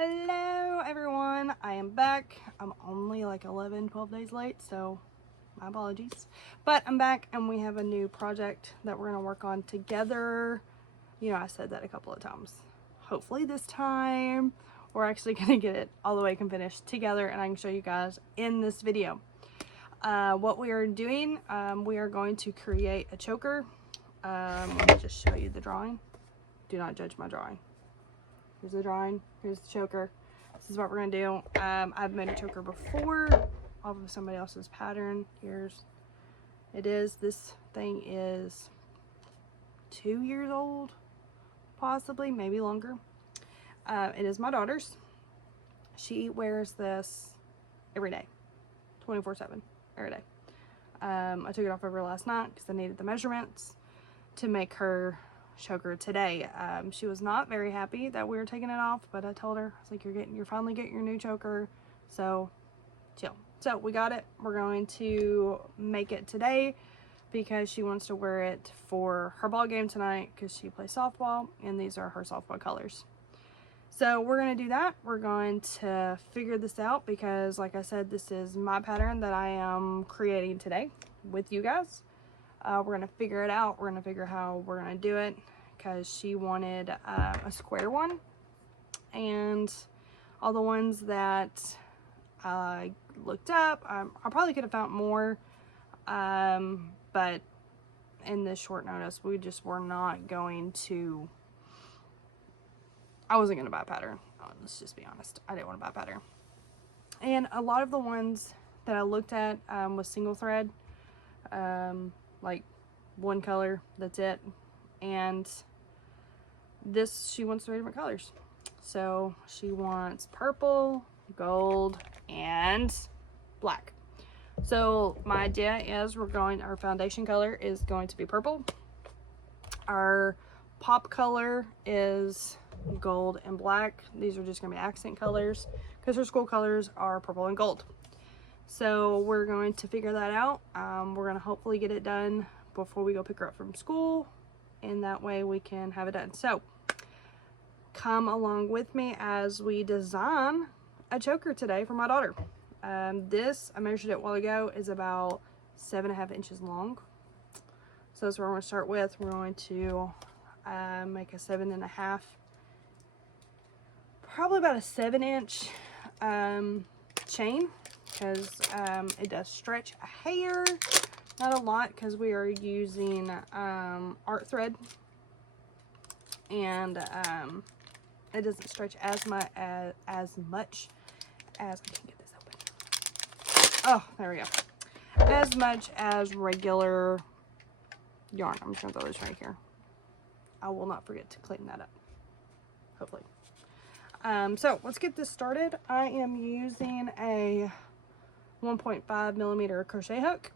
Hello everyone, I am back. I'm only like 12 days late, so my apologies. But I'm back and we have a new project that we're gonna work on together. You know, I said that a couple of times. Hopefully this time we're actually gonna get it all the way finished together and I can show you guys in this video. What we are doing, we are going to create a choker. Let me just show you the drawing. Do not judge my drawing. Here's the drawing, here's the choker. This is what we're gonna do. I've made a choker before off of somebody else's pattern. Here's it is. This thing is 2 years old, possibly, maybe longer. It is my daughter's. She wears this every day, 24/7, every day. I took it off of her last night because I needed the measurements to make her choker today. She was not very happy that we were taking it off, but I told her, I was like, you're finally getting your new choker, so chill. So we got it. We're going to make it today because she wants to wear it for her ball game tonight because she plays softball and these are her softball colors. So we're going to do that. We're going to figure this out because, like I said, this is my pattern that I am creating today with you guys. We're going to figure it out. We're going to figure how we're going to do it because she wanted a square one. And all the ones that I looked up, I probably could have found more. But in this short notice, we just were not going to... I wasn't going to buy a pattern. Oh, let's just be honest. I didn't want to buy a pattern. And a lot of the ones that I looked at was single thread. Like one color, that's it. And this, she wants 3 different colors. So she wants purple, gold, and black. So my idea is our foundation color is going to be purple. Our pop color is gold and black. These are just going to be accent colors because her school colors are purple and gold. So we're going to figure that out. We're going to hopefully get it done before we go pick her up from school, and that way we can have it done. So come along with me as we design a choker today for my daughter. This, I measured it a while ago, is about 7.5 inches long. So that's what we're going to start with. We're going to make a 7.5, probably about a 7-inch chain, because it does stretch a hair, not a lot because we are using art thread, and it doesn't stretch as much as I can get this open. Oh, there we go. As much as regular yarn. I'm just gonna throw this right here. I will not forget to clean that up, hopefully. So let's get this started. I am using a 1.5 millimeter crochet hook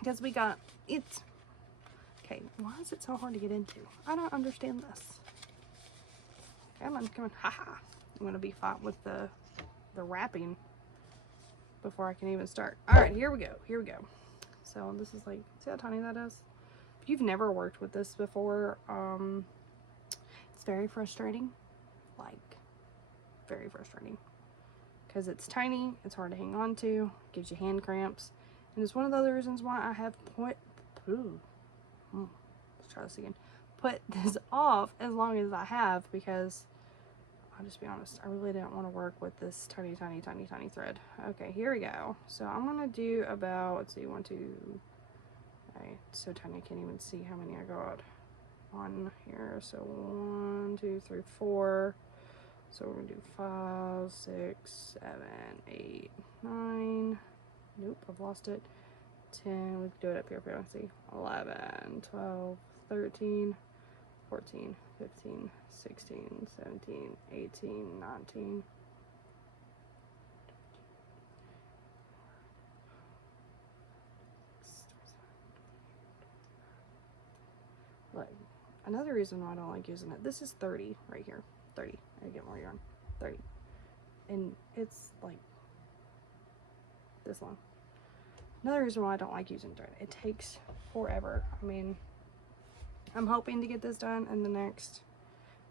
because we got it. Okay, why is it so hard to get into? I don't understand this. Come on, haha. I'm gonna be fine with the wrapping before I can even start. All right, here we go. So this is like, see how tiny that is? If you've never worked with this before, it's very frustrating. Like, very frustrating. Because it's tiny, it's hard to hang on to, gives you hand cramps, and it's one of the other reasons why I have let's try this again. Put this off as long as I have, because I'll just be honest, I really didn't want to work with this tiny thread. Okay, here we go. So I'm gonna do about, let's see, 1, 2. Okay, so tiny I can't even see how many I got on here. So 1, 2, 3, 4. So we're gonna do 5, 6, 7, 8, 9. Nope, I've lost it. 10. We can do it up here if you want to see. 11, 12, 13, 14, 15, 16, 17, 18, 19. Like, another reason why I don't like using it, this is 30 right here. 30. I get more yarn. 30. And it's like this long. Another reason why I don't like using thread, it takes forever. I mean, I'm hoping to get this done in the next,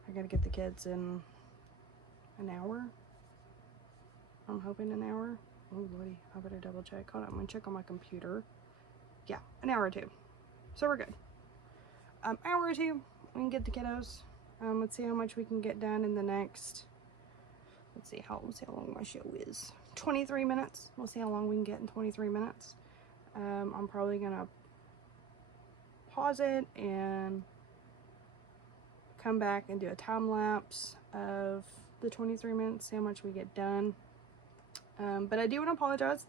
I gotta get the kids in an hour. I'm hoping an hour. Oh lordy, I better double check. Hold on, I'm gonna check on my computer. Yeah, an hour or two. So we're good. Hour or two, we can get the kiddos. Let's see how much we can get done in the next, let's see how long my show is. 23 minutes. We'll see how long we can get in 23 minutes. I'm probably gonna pause it and come back and do a time lapse of the 23 minutes, see how much we get done. But I do want to apologize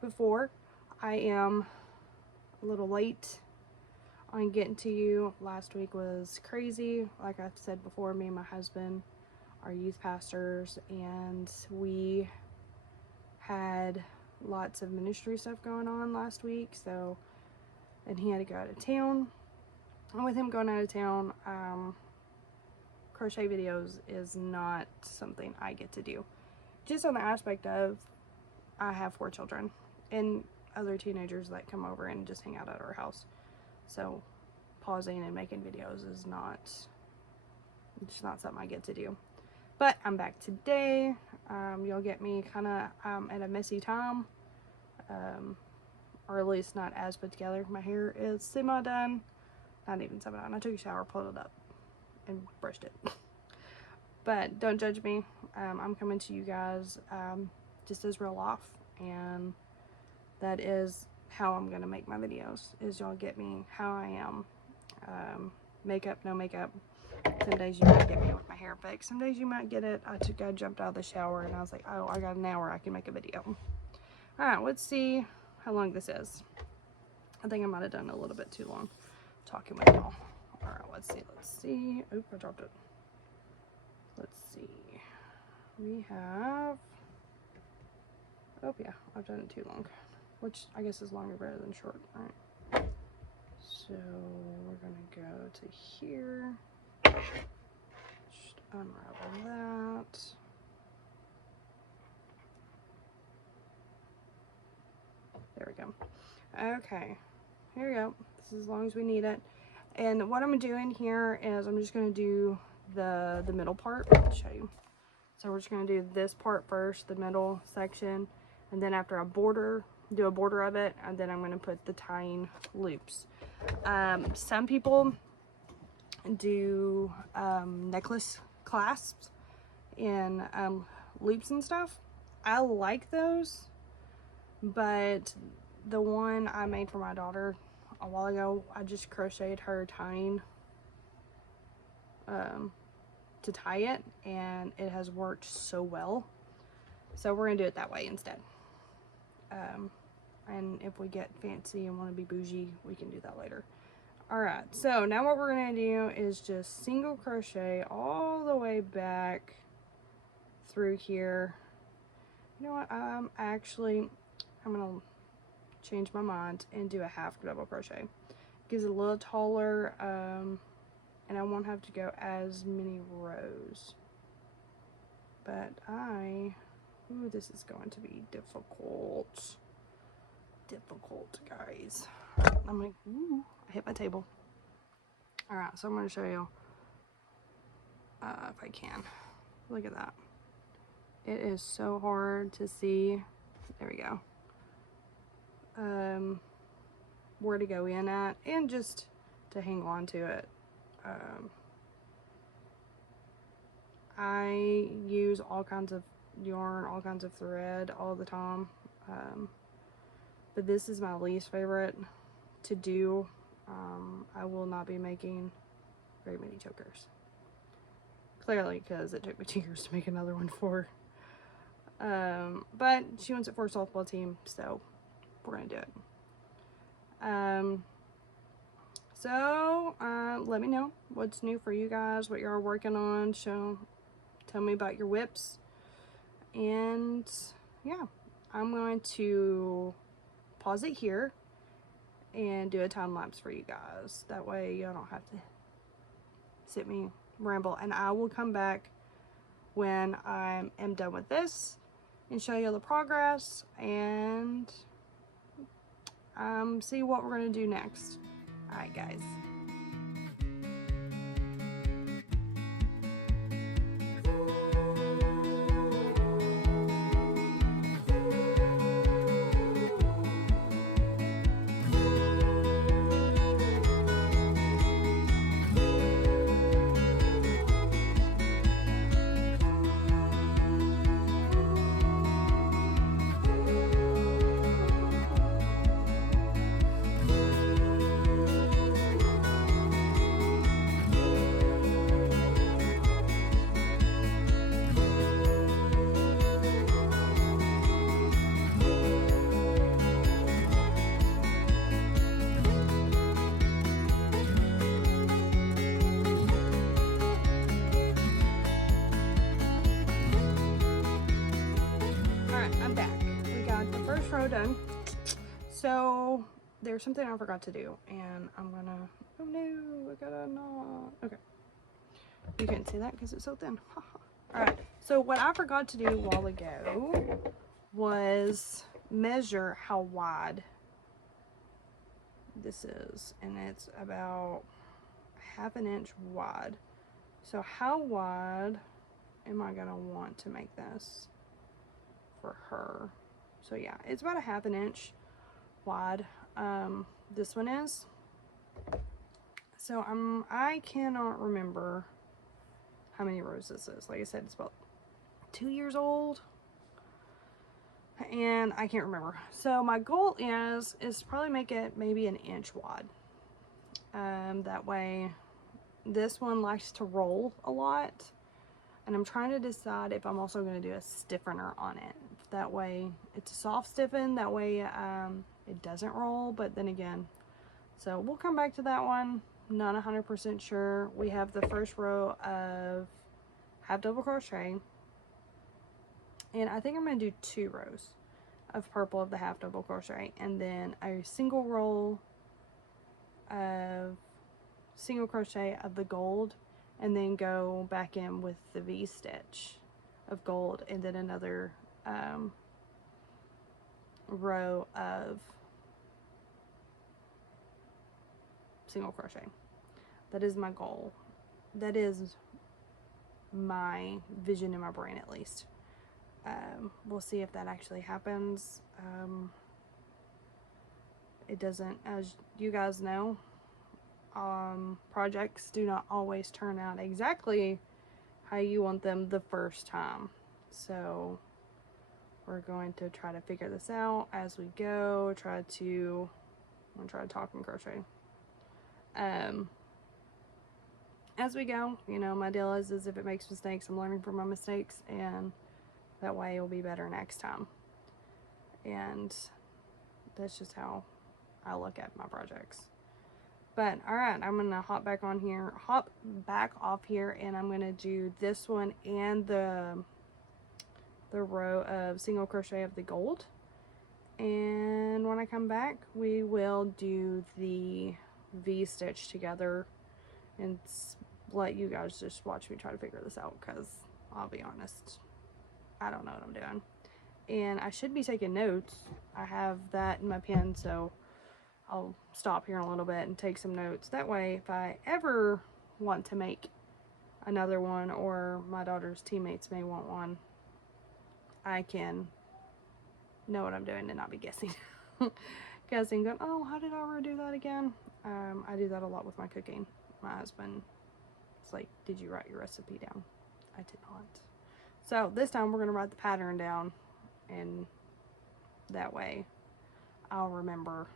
before. I am a little late on getting to you. Last week was crazy. Like I've said before, me and my husband are youth pastors, and we had lots of ministry stuff going on last week. So, and he had to go out of town. And with him going out of town, crochet videos is not something I get to do. Just on the aspect of, I have 4 children and other teenagers that come over and just hang out at our house. So pausing and making videos is it's not something I get to do. But I'm back today. You'll get me kind of at a messy time, or at least not as put together. My hair is semi-done. Not even semi-done. I took a shower, pulled it up, and brushed it. But don't judge me. I'm coming to you guys just as real life, and that is how I'm gonna make my videos, is y'all get me how I am. Makeup, no makeup. Some days you might get me with my hair fixed. Some days you might get it. I jumped out of the shower and I was like, oh, I got an hour, I can make a video. Alright, let's see how long this is. I think I might have done a little bit too long talking with y'all. Alright, let's see. Oop, I dropped it. Let's see. We have, oh yeah, I've done it too long, which I guess is longer better than short. Alright, so we're gonna go to here, just unravel that. There we go. Okay, here we go. This is as long as we need it. And what I'm doing here is I'm just gonna do the middle part. I'll show you. So we're just going to do this part first, the middle section, and then after I do a border of it, and then I'm going to put the tying loops. Some people do necklace clasps and loops and stuff. I like those, but the one I made for my daughter a while ago, I just crocheted her tying to tie it, and it has worked so well. So we're gonna do it that way instead. And if we get fancy and want to be bougie, we can do that later. Alright, so now what we're gonna do is just single crochet all the way back through here. You know what, I'm gonna change my mind and do a half double crochet. Gives it a little taller, and I won't have to go as many rows. But ooh, this is going to be difficult. Difficult, guys. I'm like, ooh, I hit my table. Alright, so I'm going to show you, if I can. Look at that. It is so hard to see. There we go. Where to go in at, and just to hang on to it. I use all kinds of yarn, all kinds of thread all the time, but this is my least favorite to do. I will not be making very many chokers, clearly, because it took me 2 years to make another one for her. But she wants it for a softball team, so we're gonna do it. So let me know what's new for you guys, what you're working on. Tell me about your whips. And yeah, I'm going to pause it here and do a time lapse for you guys. That way y'all don't have to sit me ramble. And I will come back when I am done with this and show you the progress and see what we're going to do next. Alright guys. row done. So there's something I forgot to do, and I'm gonna, oh no, I got a knot. Okay, you couldn't see that because it's so thin. All right, so what I forgot to do a while ago was measure how wide this is, and it's about ½ inch wide. So how wide am I gonna want to make this for her? So yeah, it's about ½ inch wide. This one is. So I cannot remember how many rows this is. Like I said, it's about 2 years old, and I can't remember. So my goal is to probably make it maybe an inch wide. That way, this one likes to roll a lot, and I'm trying to decide if I'm also going to do a stiffener on it. That way, it's a soft stiffen. That way, it doesn't roll. But then again, so we'll come back to that one. Not 100% sure. We have the first row of half double crochet, and I think I'm going to do 2 rows of purple of the half double crochet, and then a single roll of single crochet of the gold, and then go back in with the V-stitch of gold, and then another row of single crochet. That is my goal. That is my vision in my brain, at least. We'll see if that actually happens. It doesn't, as you guys know, projects do not always turn out exactly how you want them the first time. So we're going to try to figure this out as we go. I'm gonna try to talk and crochet. As we go, you know, my deal is if it makes mistakes, I'm learning from my mistakes, and that way it'll be better next time. And that's just how I look at my projects. But all right, I'm gonna hop back off here, and I'm gonna do this one and the row of single crochet of the gold. And when I come back, we will do the V-stitch together and let you guys just watch me try to figure this out, because I'll be honest, I don't know what I'm doing. And I should be taking notes. I have that in my pen, so I'll stop here in a little bit and take some notes. That way, if I ever want to make another one, or my daughter's teammates may want one, I can know what I'm doing and not be guessing. Guessing, going, oh, how did I ever do that again? I do that a lot with my cooking. My husband, it's like, did you write your recipe down? I did not. So this time we're going to write the pattern down, and that way I'll remember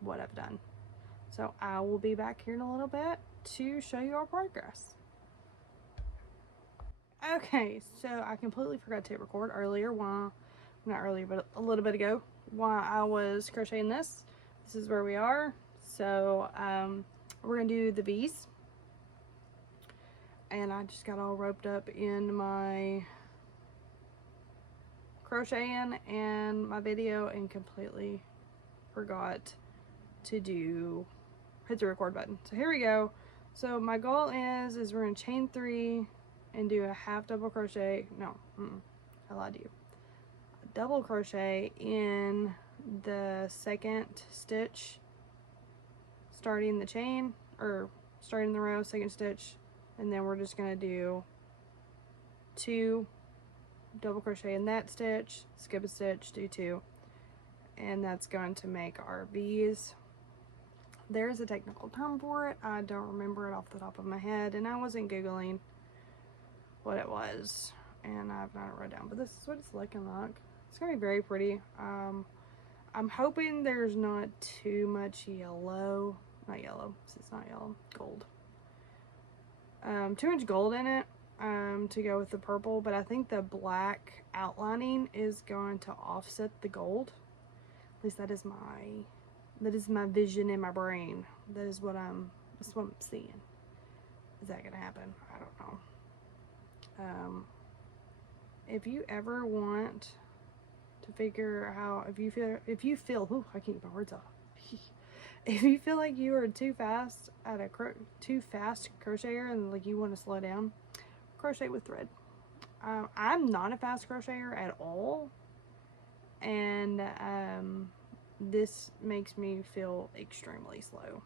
what I've done. So I will be back here in a little bit to show you our progress. Okay, so I completely forgot to hit record earlier, not earlier, but a little bit ago, while I was crocheting this. This is where we are. So we're gonna do the V's, and I just got all roped up in my crocheting and my video and completely forgot to hit the record button. So here we go. So my goal is we're gonna chain 3 and do a half double crochet. No, I lied to you. Double crochet in the second stitch, starting the chain, or starting the row, second stitch, and then we're just gonna do 2 double crochet in that stitch, skip a stitch, do 2, and that's going to make our V's. There's a technical term for it. I don't remember it off the top of my head, and I wasn't Googling what it was, and I've not wrote down, but this is what it's looking like. It's gonna be very pretty. I'm hoping there's not too much yellow, not yellow, it's not yellow, gold. Too much gold in it to go with the purple, but I think the black outlining is going to offset the gold. At least that is my vision in my brain. That's what I'm seeing. Is that gonna happen? I don't know. If you ever want to to figure out if you feel, ooh, I can't get my words out. If you feel like you are too fast crocheter and like you want to slow down, crochet with thread. I'm not a fast crocheter at all, and this makes me feel extremely slow.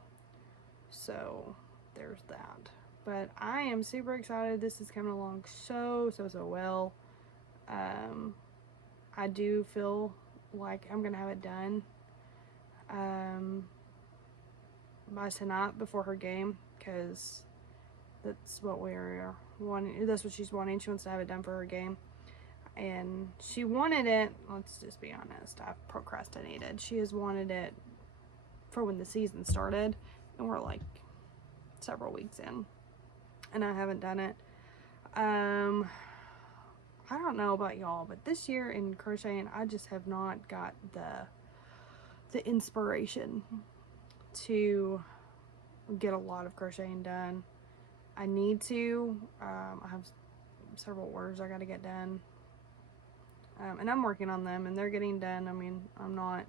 So there's that. But I am super excited. This is coming along so well. I do feel like I'm gonna have it done by tonight before her game, because that's what we're wanting. That's what she's wanting. She wants to have it done for her game, and she wanted it, let's just be honest, I've procrastinated. She has wanted it for when the season started, and we're like several weeks in and I haven't done it. I don't know about y'all, but this year in crocheting, I just have not got the inspiration to get a lot of crocheting done. I need to. I have several orders I got to get done, and I'm working on them, and they're getting done. I mean, I'm not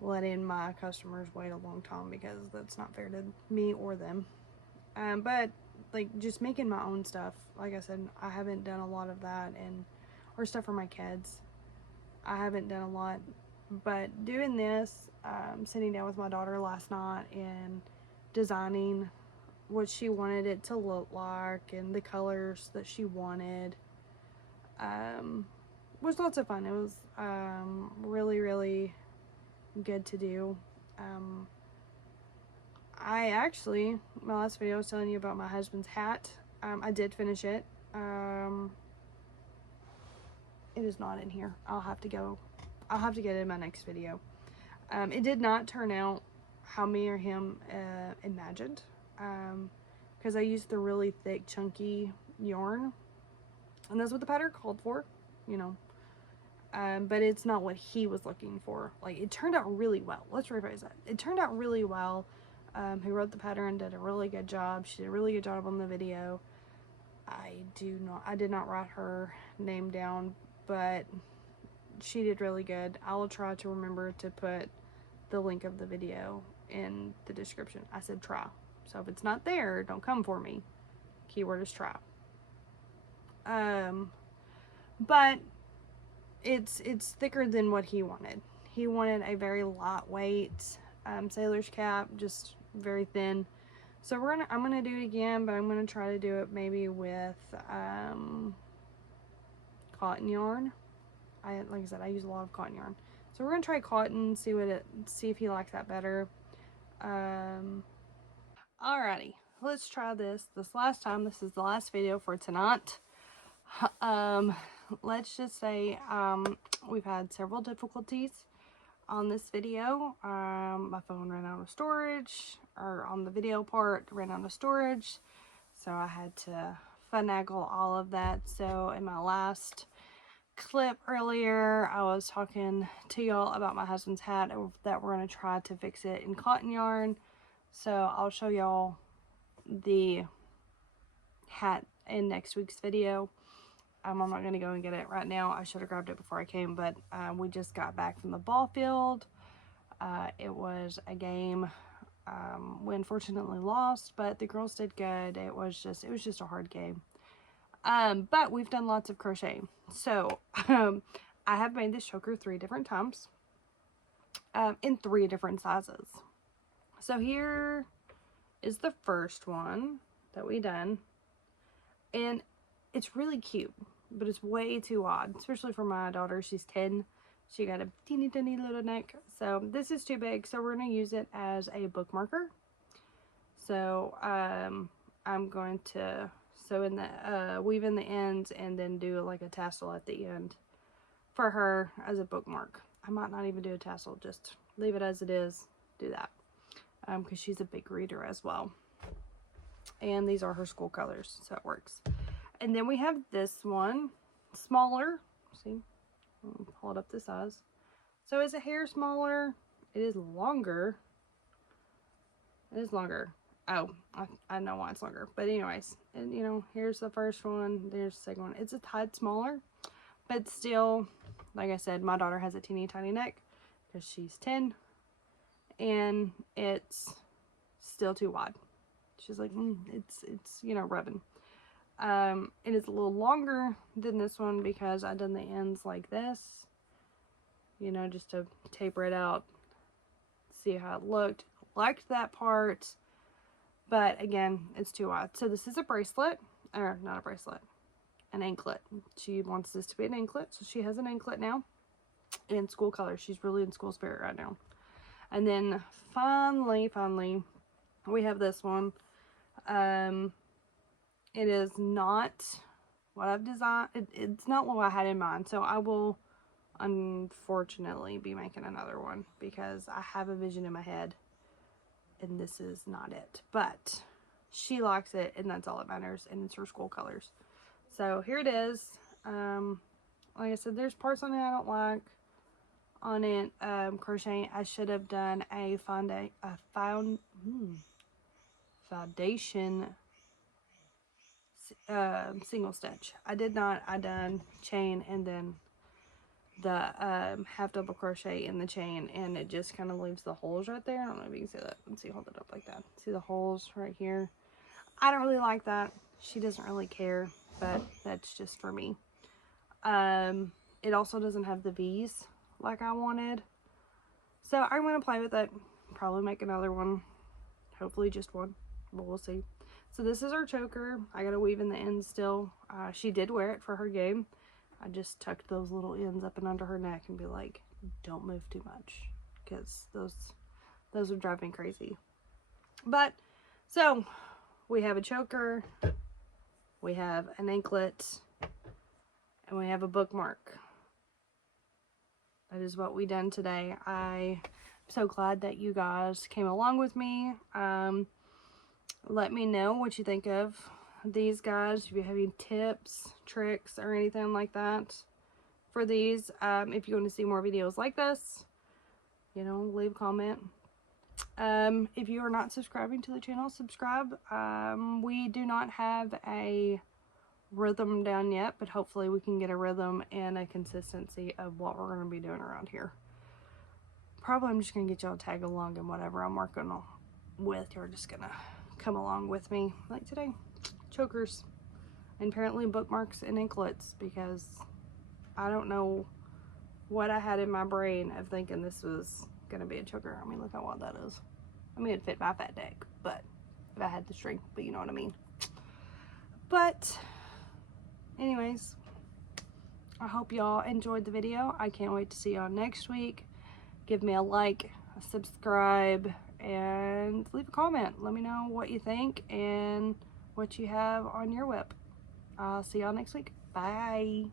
letting my customers wait a long time, because that's not fair to me or them. But like just making my own stuff, like I said, I haven't done a lot of that, and or stuff for my kids. I haven't done a lot, but doing this, sitting down with my daughter last night and designing what she wanted it to look like and the colors that she wanted, was lots of fun. It was really good to do. I actually, my last video I was telling you about my husband's hat. I did finish it. It is not in here. I'll have to get it in my next video. It did not turn out how me or him imagined, because I used the really thick chunky yarn, and that's what the pattern called for, you know. But it's not what he was looking for. Like, it turned out really well. Let's rephrase that. It turned out really well. Who wrote the pattern did a really good job. She did a really good job on the video. I did not write her name down, but she did really good. I will try to remember to put the link of the video in the description. I said try. So if it's not there, don't come for me. Keyword is try. But it's thicker than what he wanted. He wanted a very lightweight sailor's cap, just very thin. So I'm gonna do it again, but I'm gonna try to do it maybe with cotton yarn. Like I said, I use a lot of cotton yarn. So we're gonna try cotton, see if he likes that better. Alrighty, let's try this. This is the last video for tonight. Let's just say we've had several difficulties on this video. My phone ran out of storage, or on the video part ran out of storage, so I had to finagle all of that. So in my last clip earlier, I was talking to y'all about my husband's hat, that we're going to try to fix it in cotton yarn. So I'll show y'all the hat in next week's video. I'm not going to go and get it right now. I should have grabbed it before I came, but we just got back from the ball field. It was a game we unfortunately lost, but the girls did good. It was just a hard game. But we've done lots of crochet. So I have made this choker 3 different times in 3 different sizes. So here is the first one that we done, and it's really cute, but it's way too wide, especially for my daughter. She's 10. She got a teeny tiny little neck, so this is too big. So we're going to use it as a bookmarker. So I'm going to sew in the weave in the ends, and then do like a tassel at the end for her as a bookmark. I might not even do a tassel, just leave it as it is. Do that because she's a big reader as well, and these are her school colors, so it works. And then we have this one, smaller. See, I'll pull it up to size. So it's a hair smaller. It is longer. It is longer. Oh, I know why it's longer. But anyways, and you know, here's the first one. There's the second one. It's a tad smaller, but still, like I said, my daughter has a teeny tiny neck because she's 10, and it's still too wide. She's like, it's you know, rubbing. It is a little longer than this one because I done the ends like this, you know, just to taper it out, see how it looked. Liked that part, but again, it's too wide. So this is a bracelet, or not a bracelet, an anklet. She wants this to be an anklet, so she has an anklet now in school color. She's really in school spirit right now. And then finally, we have this one. It is not what I've designed. It's not what I had in mind. So I will unfortunately be making another one because I have a vision in my head and this is not it. But she likes it and that's all that matters, and it's her school colors. So here it is. Like I said, there's parts on it I don't like on it. Crocheting, I should have done a foundation single stitch. I did not. I done chain and then the half double crochet in the chain, and it just kind of leaves the holes right there. I don't know if you can see that. Let's see, hold it up like that. See the holes right here? I don't really like that. She doesn't really care, but that's just for me. It also doesn't have the V's like I wanted, so I'm gonna play with it, probably make another one, hopefully just one, but we'll see. So this is our choker. I gotta weave in the ends still. She did wear it for her game. I just tucked those little ends up and under her neck and be like, don't move too much, because those would drive me crazy. But so we have a choker, we have an anklet, and we have a bookmark. That is what we done today. I'm so glad that you guys came along with me. Let me know what you think of these guys. If you have any tips, tricks, or anything like that for these. If you want to see more videos like this, you know, leave a comment. If you are not subscribing to the channel, subscribe. We do not have a rhythm down yet, but hopefully we can get a rhythm and a consistency of what we're going to be doing around here. Probably I'm just going to get y'all tag along in whatever I'm working on with. You're just going to come along with me like today. Chokers, and apparently bookmarks and anklets, because I don't know what I had in my brain of thinking this was going to be a choker. I mean, look how wide that is. I mean, it'd fit my fat neck, but if I had the string, but you know what I mean. But anyways, I hope y'all enjoyed the video. I can't wait to see y'all next week. Give me a like, a subscribe, and leave a comment. Let me know what you think and what you have on your whip. I'll see y'all next week. Bye.